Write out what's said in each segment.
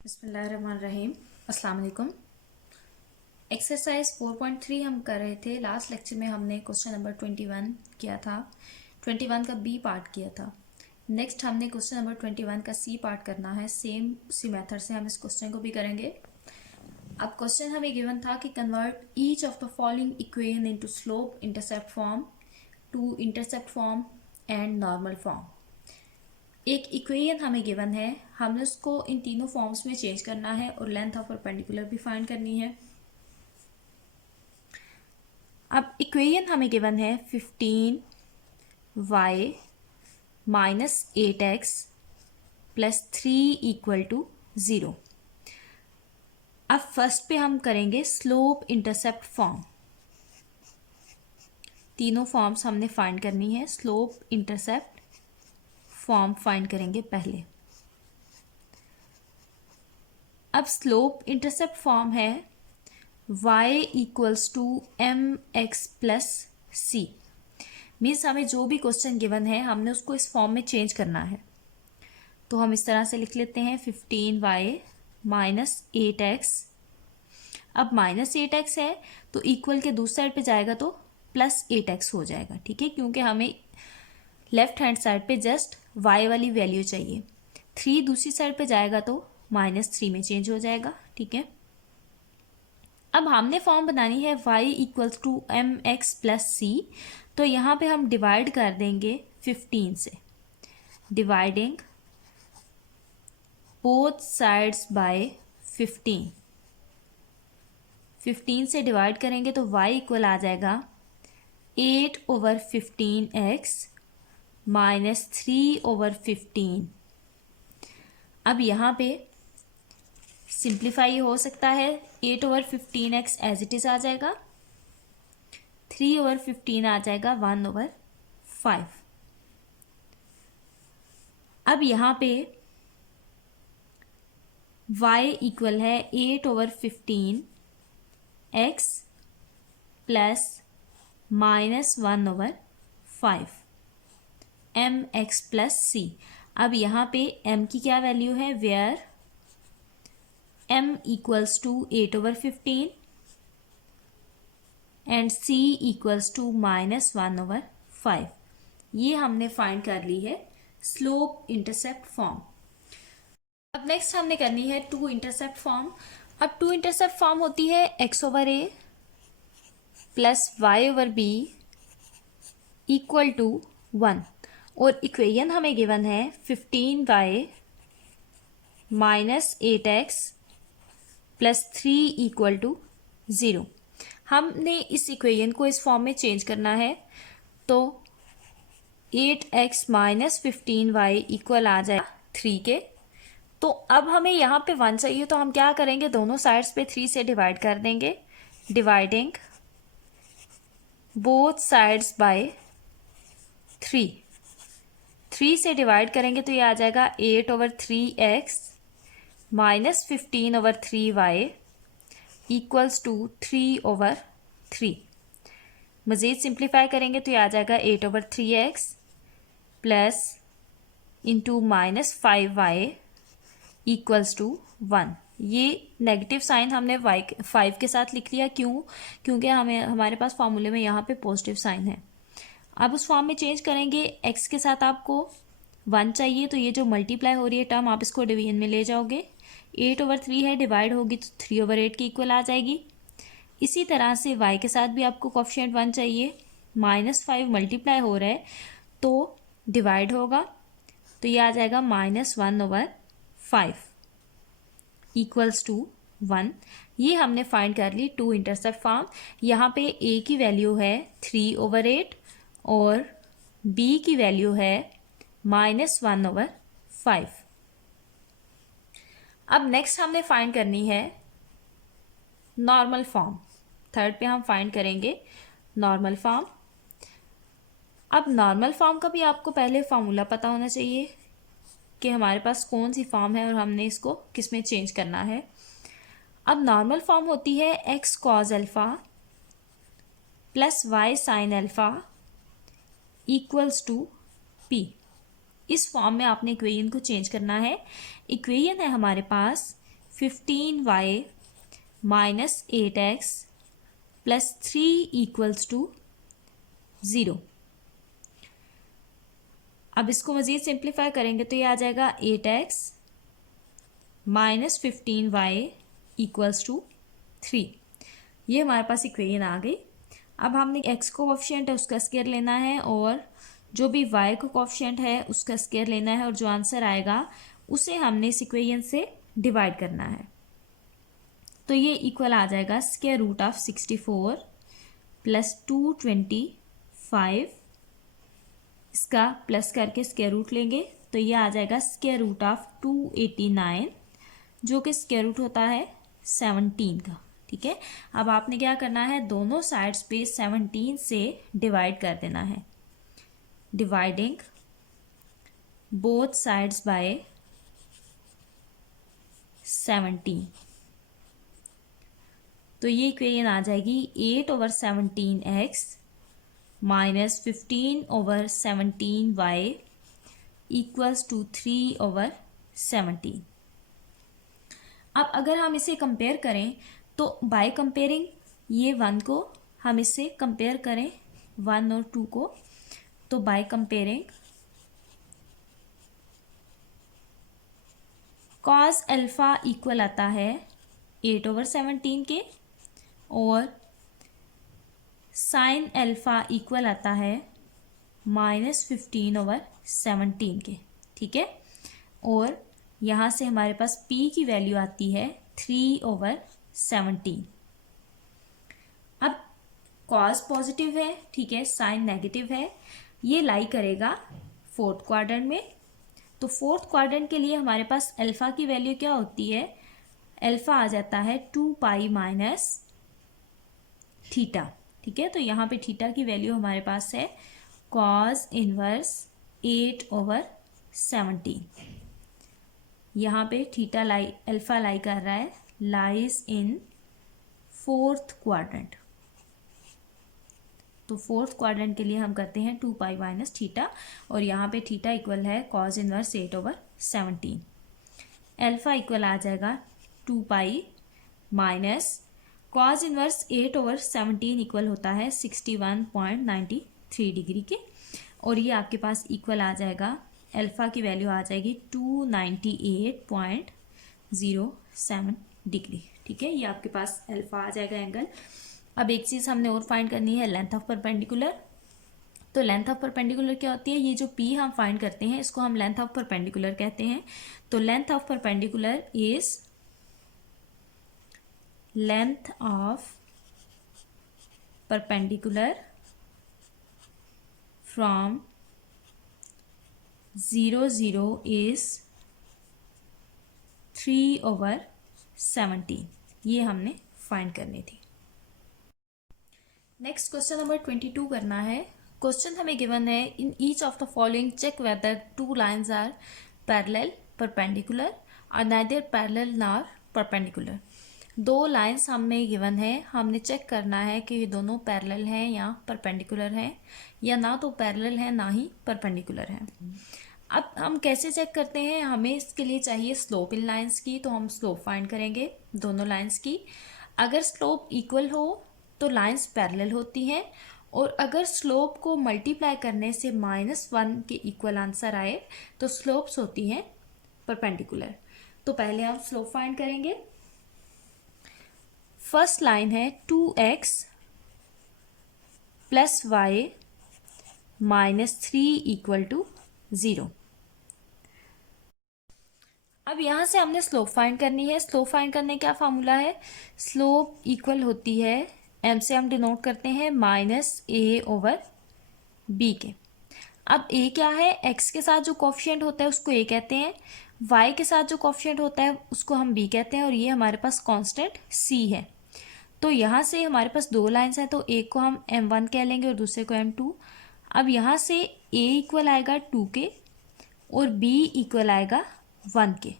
बिस्मिल्लाहिर्रहमानिर्रहीम। अस्सलाम वालेकुम। एक्सरसाइज 4.3 हम कर रहे थे। लास्ट लेक्चर में हमने क्वेश्चन नंबर 21 किया था, 21 का बी पार्ट किया था। नेक्स्ट हमने क्वेश्चन नंबर 21 का सी पार्ट करना है। सेम उसी मेथड से हम इस क्वेश्चन को भी करेंगे। अब क्वेश्चन हमें गिवन था कि convert each of the following equation into slope intercept form, to intercept form and normal form. एक इक्वेशन हमें गिवन है, हमने उसको इन तीनों फॉर्म्स में चेंज करना है और लेंथ ऑफ परपेंडिकुलर भी फाइंड करनी है। अब इक्वेशन हमें गिवन है 15y minus 8x plus 3 equal to 0। अब फर्स्ट पे हम करेंगे स्लोप इंटरसेप्ट फॉर्म। तीनों फॉर्म्स हमने फाइंड करनी है। स्लोप इंटरसेप्ट फॉर्म फाइंड करेंगे पहले। अब स्लोप इंटरसेप्ट फॉर्म है y equals to M x plus C. Means हमें जो भी क्वेश्चन गिवन है हमने उसको इस फॉर्म में चेंज करना है। तो हम इस तरह से लिख लेते हैं 15y माइनस 8x। अब माइनस 8x है तो इक्वल के दूसरी साइड पे जाएगा तो प्लस 8x हो जाएगा। ठीक है, क्योंकि हमें लेफ्ट हैंड साइड पे जस्ट y वाली वैल्यू चाहिए। 3 दूसरी साइड पे जाएगा तो -3 में चेंज हो जाएगा। ठीक है, अब हमने फॉर्म बनानी है y equals to M x plus c. तो यहाँ पे हम डिवाइड कर देंगे 15 से। डिवाइडिंग बोथ साइड्स बाय 15 से डिवाइड करेंगे तो y इक्वल आ जाएगा 8/15x माइनस 3/15। अब यहाँ पे सिंप्लीफाई हो सकता है। 8/15x एज इट इज आ जाएगा, 3/15 आ जाएगा 1/5। अब यहाँ पे y इक्वल है 8/15x plus minus 1/5 m x plus c. अब यहाँ पे m की क्या वैल्यू है, where m equals to 8/15 and c equals to -1/5। ये हमने फाइंड कर ली है स्लोप इंटरसेप्ट फॉर्म। अब नेक्स्ट हमने करनी है टू इंटरसेप्ट फॉर्म। अब टू इंटरसेप्ट फॉर्म होती है x/a plus y/b equal to 1 और इक्वेशन हमें गिवन है 15y minus 8x plus 3 equal to 0। हमने इस इक्वेशन को इस फॉर्म में चेंज करना है। तो 8x माइनस 15y इक्वल आ जाए 3 के। तो अब हमें यहाँ पे 1 चाहिए, तो हम क्या करेंगे, दोनों साइड्स पे 3 से डिवाइड कर देंगे। डिवाइडिंग बोथ साइड्स बाय 3 से डिवाइड करेंगे तो ये आ जाएगा 8/3x minus 15/3y equals to 3/3। मज़ीद सिंप्लीफाई करेंगे तो ये आ जाएगा 8/3x plus into -5y equals to 1। ये नेगेटिव साइन हमने y 5 के साथ लिख लिया। क्यों? क्योंकि हमारे पास फॉर्मूले में यहाँ पे पॉजिटिव साइन है। अब उस फॉर्म में चेंज करेंगे। x के साथ आपको 1 चाहिए, तो ये जो मल्टीप्लाई हो रही है टर्म आप इसको डिवीजन में ले जाओगे। 8/3 है, डिवाइड होगी तो 3/8 के इक्वल आ जाएगी। इसी तरह से y के साथ भी आपको कोफिशिएंट 1 चाहिए। -5 मल्टीप्लाई हो रहा है तो डिवाइड होगा, तो ये आ जाएगा -1/5 इक्वल्स टू 1। ये हमने फाइंड कर ली टू इंटरसेप्ट फॉर्म। यहाँ पे a की वैल्यू है 3/8 और b की वैल्यू है -1/5। अब नेक्स्ट हमने फाइंड करनी है नॉर्मल फॉर्म। थर्ड पे हम फाइंड करेंगे नॉर्मल फॉर्म। अब नॉर्मल फॉर्म का भी आपको पहले फार्मूला पता होना चाहिए कि हमारे पास कौन सी फॉर्म है और हमने इसको किस में चेंज करना है। अब नॉर्मल फॉर्म होती है x cos alpha plus y sin alpha equals to p। इस फॉर्म में आपने इक्वेशन को चेंज करना है। इक्वेशन है हमारे पास 15y minus 8x plus 3 equals to 0। अब इसको मज़ीद सिंप्लीफाई करेंगे तो ये आ जाएगा 8x minus 15y equals to 3। ये हमारे पास इक्वेशन आ गई। अब हमने x को कोफिशिएंट है उसका स्क्वायर लेना है और जो भी y को कोफिशिएंट है उसका स्क्वायर लेना है और जो आंसर आएगा उसे हमने इस इक्वेशन से डिवाइड करना है। तो ये इक्वल आ जाएगा स्क्वायर रूट ऑफ 64 प्लस 225, इसका प्लस करके स्क्वायर रूट लेंगे तो ये आ जाएगा स्क्वायर रूट ऑफ 289 जो कि स्क्वायर रूट होता है 17 का। ठीक है, अब आपने क्या करना है, दोनों साइड्स पे 17 से डिवाइड कर देना है। डिवाइडिंग बोथ साइड्स बाय 17, तो ये इक्वेशन आ जाएगी 8/17x minus 15/17y equals to 3/17। अब अगर हम इसे कंपेयर करें तो बाय कंपेयरिंग ये 1 को हम इससे कंपेयर करें 1 और 2 को, तो by comparing cos alpha equal आता है 8/17 के और साइन अल्फा इक्वल आता है माइनस 15/17 के। ठीक है, और यहाँ से हमारे पास p की वैल्यू आती है 3/17। अब कॉस पॉजिटिव है, ठीक है, साइन नेगेटिव है, ये लाई करेगा फोर्थ क्वाड्रेंट में। तो फोर्थ क्वाड्रेंट के लिए हमारे पास अल्फा की वैल्यू क्या होती है, अल्फा आ जाता है 2π माइनस थीटा। ठीक है, तो यहाँ पे थीटा की वैल्यू हमारे पास है कॉस इनवर्स 8/17। यहाँ पे थीटा अल्फा लाई कर रहा है, लाइज इन फोर्थ क्वाड्रेंट। तो फोर्थ क्वाड्रेंट के लिए हम करते हैं 2π माइनस थीटा और यहाँ पे थीटा इक्वल है कॉस इनवर्स 8/17। अल्फा इक्वल आ जाएगा 2π माइनस कॉस इनवर्स 8/17 इक्वल होता है 61.93 डिग्री के, और ये आपके पास इक्वल आ जाएगा, अल्फा की वैल्यू आ जाएगी 298.07 डिग्री। ठीक है, ये आपके पास अल्फा आ जाएगा एंगल। अब एक चीज़ हमने और फाइंड करनी है, लेंथ ऑफ परपेंडिकुलर। तो लेंथ ऑफ परपेंडिकुलर क्या होती है, ये जो p हम फाइंड करते हैं इसको हम लेंथ ऑफ परपेंडिकुलर कहते हैं। तो length of perpendicular is length of perpendicular from 0 0 is 3/17। ये हमने फाइंड करनी थी। नेक्स्ट क्वेश्चन नंबर 22 करना है। क्वेश्चन हमें गिवन है, in each of the following check whether 2 lines are parallel perpendicular और neither parallel nor perpendicular. 2 lines हमें गिवन है, हमने चेक करना है कि ये दोनों पैरेलल हैं या परपेंडिकुलर हैं, या ना तो पैरेलल है ना ही परपेंडिकुलर है। अब हम कैसे चेक करते हैं, हमें इसके लिए चाहिए स्लोप इन लाइन्स की, तो हम स्लोप फाइंड करेंगे दोनों लाइन्स की। अगर स्लोप इक्वल हो तो लाइन्स पैरेलल होती हैं, और अगर स्लोप को मल्टीप्लाई करने से -1 के इक्वल आंसर आए तो स्लोप्स होती हैं परपेंडिकुलर। तो पहले हम स्लोप फाइंड करेंगे। फर्स्ट लाइन है 2x plus y minus 3 equal to 0। अब यहाँ से हमने स्लोप फाइंड करनी है। स्लोप फाइंड करने क्या फार्मूला है, स्लोप इक्वल होती है, m से हम डिनोट करते हैं -a/b के। अब a क्या है, x के साथ जो कोफिशिएंट होता है उसको a कहते हैं, y के साथ जो कोफिशिएंट होता है उसको हम b कहते हैं, और ये हमारे पास कांस्टेंट c है। तो यहाँ से हमारे पास 2 लाइन्स हैं, तो एक को हम m1 कह लेंगे और दूसरे को m2। अब यहाँ से a इक्वल आएगा 2 के और b इक्वल आएगा 1 के,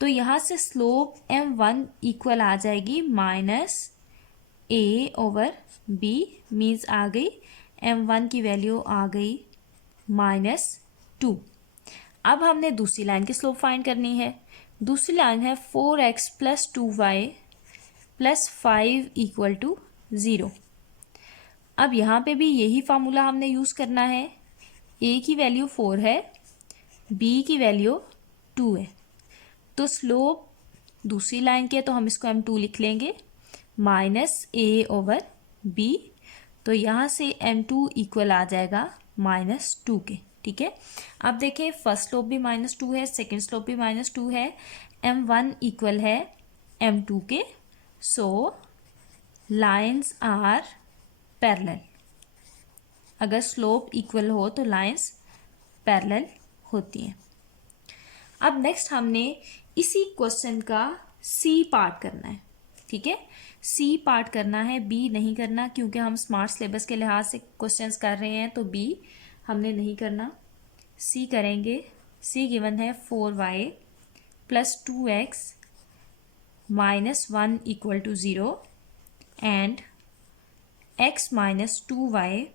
तो यहाँ से स्लोप m1 इक्वल आ जाएगी -a/b, मीन्स आ गई m1 की वैल्यू आ गई -2। अब हमने दूसरी लाइन की स्लोप फाइंड करनी है। दूसरी लाइन है 4x plus 2y plus 5 equal to 0। अब यहाँ पे भी यही फार्मूला हमने यूज़ करना है। a की वैल्यू 4 है, b की वैल्यू 2 है, तो स्लोप दूसरी लाइन के तो हम इसको m2 लिख लेंगे माइनस a ओवर b। तो यहाँ से m2 इक्वल आ जाएगा -2 के। ठीक है, अब देखें फर्स्ट स्लोप भी -2 है, सेकेंड स्लोप भी -2 है, m1 इक्वल है m2 के। So lines are parallel. अगर स्लोप इक्वल हो तो लाइन्स पैरेलल होती हैं। अब नेक्स्ट हमने इसी क्वेश्चन का सी पार्ट करना है। ठीक है, सी पार्ट करना है, बी नहीं करना, क्योंकि हम स्मार्ट सिलेबस के लिहाज से क्वेश्चंस कर रहे हैं, तो बी हमने नहीं करना, सी करेंगे। सी गिवन है 4y plus 2x minus 1 equal to 0 and x minus 2y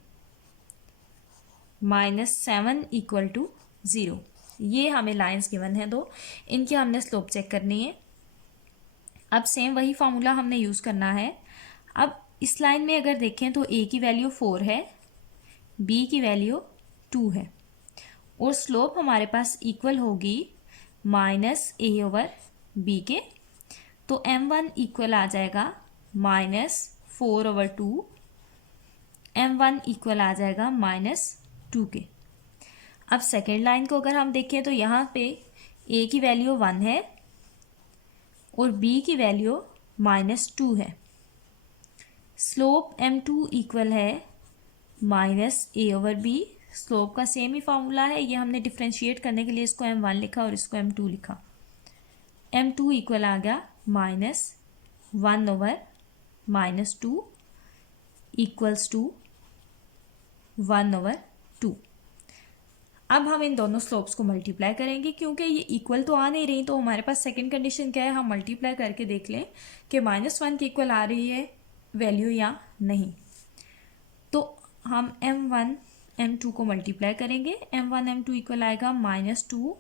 minus 7 equal to 0। ये हमें लाइंस गिवन है दो, इनकी हमने स्लोप चेक करनी है। अब सेम वही फार्मूला हमने यूज़ करना है। अब इस लाइन में अगर देखें तो a की वैल्यू 4 है, b की वैल्यू 2 है, और स्लोप हमारे पास इक्वल होगी माइनस a ओवर b के। तो m1 इक्वल आ जाएगा -4 ओवर 2, m1 इक्वल आ जाएगा -2 के। अब सेकेंड लाइन को अगर हम देखें तो यहाँ पे a की वैल्यू 1 है और b की वैल्यू -2 है। स्लोप m2 इक्वल है -a ओवर b। स्लोप का सेम ही फार्मूला है, ये हमने डिफ्रेंशिएट करने के लिए इसको m1 लिखा और इसको m2 लिखा। m2 इक्वल आ गया -1 ओवर -2 इक्वल्स टू 1 ओवर 2। अब हम इन दोनों स्लोप्स को मल्टीप्लाई करेंगे, क्योंकि ये इक्वल तो आ नहीं रही, तो हमारे पास सेकंड कंडीशन क्या है, हम मल्टीप्लाई करके देख लें कि -1 के इक्वल आ रही है वैल्यू या नहीं। तो हम m1 m2 को मल्टीप्लाई करेंगे, m1 m2 इक्वल आएगा -2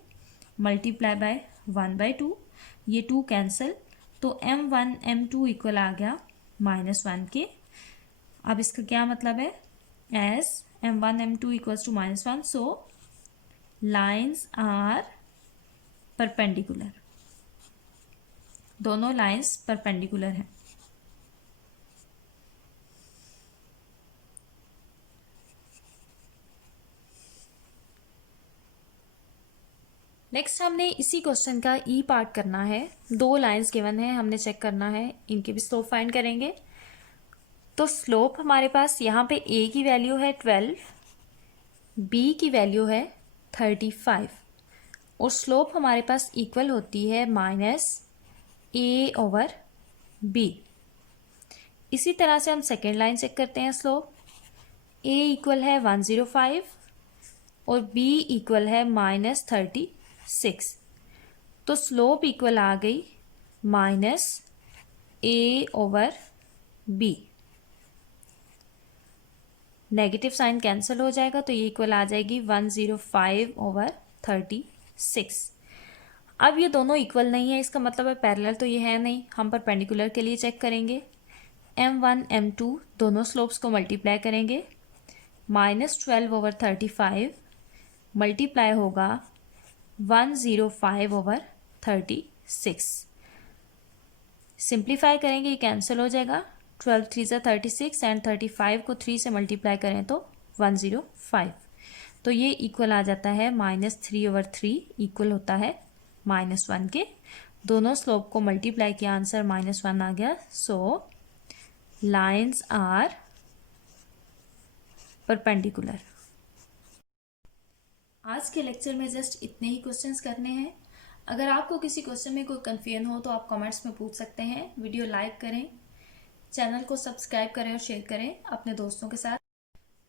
मल्टीप्लाई बाय 1/2, ये 2 कैंसिल, तो m1 m2 इक्वल आ गया -1 के। अब इसका क्या मतलब है, as m1 m2 equals to -1, so lines are perpendicular. दोनों लाइन्स परपेंडिकुलर हैं। नेक्स्ट हमने इसी क्वेश्चन का ई पार्ट करना है। दो लाइन्स गिवन है, हमने चेक करना है, इनकी भी स्लोप फाइंड करेंगे। तो स्लोप हमारे पास यहाँ पे a की वैल्यू है 12, b की वैल्यू है 35, और स्लोप हमारे पास इक्वल होती है -a ओवर b। इसी तरह से हम सेकेंड लाइन चेक करते हैं। स्लोप a इक्वल है 105 और b इक्वल है -36, तो स्लोप इक्वल आ गई -a over b। Negative sign cancel हो जाएगा, तो ये इक्वल आ जाएगी 105 ओवर 36। अब ये दोनों इक्वल नहीं है, इसका मतलब है पैरेलल तो ये है नहीं। हम परपेंडिकुलर के लिए चेक करेंगे, m1 m2 दोनों स्लोप्स को मल्टीप्लाई करेंगे, -12 ओवर 35 मल्टीप्लाई होगा 105 ओवर 36। सिंप्लीफाई करेंगे, ये कैंसिल हो जाएगा, 12 3 ज़ा 36 एंड 35 को 3 से मल्टीप्लाई करें तो 105। तो ये इक्वल आ जाता है -3 ओवर 3 इक्वल होता है -1 के। दोनों स्लोप को मल्टीप्लाई किया, आंसर -1 आ गया। So lines are perpendicular. आज के लेक्चर में जस्ट इतने ही क्वेश्चंस करने हैं। अगर आपको किसी क्वेश्चन में कोई कन्फ्यूजन हो तो आप कमेंट्स में पूछ सकते हैं। वीडियो लाइक करें, चैनल को सब्सक्राइब करें और शेयर करें अपने दोस्तों के साथ,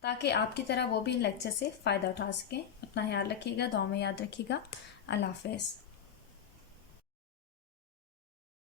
ताकि आपकी तरह वो भी लेक्चर से फ़ायदा उठा सकें। अपना ख्याल रखिएगा, दुआ में याद रखिएगा। अल्लाह हाफ़िज़।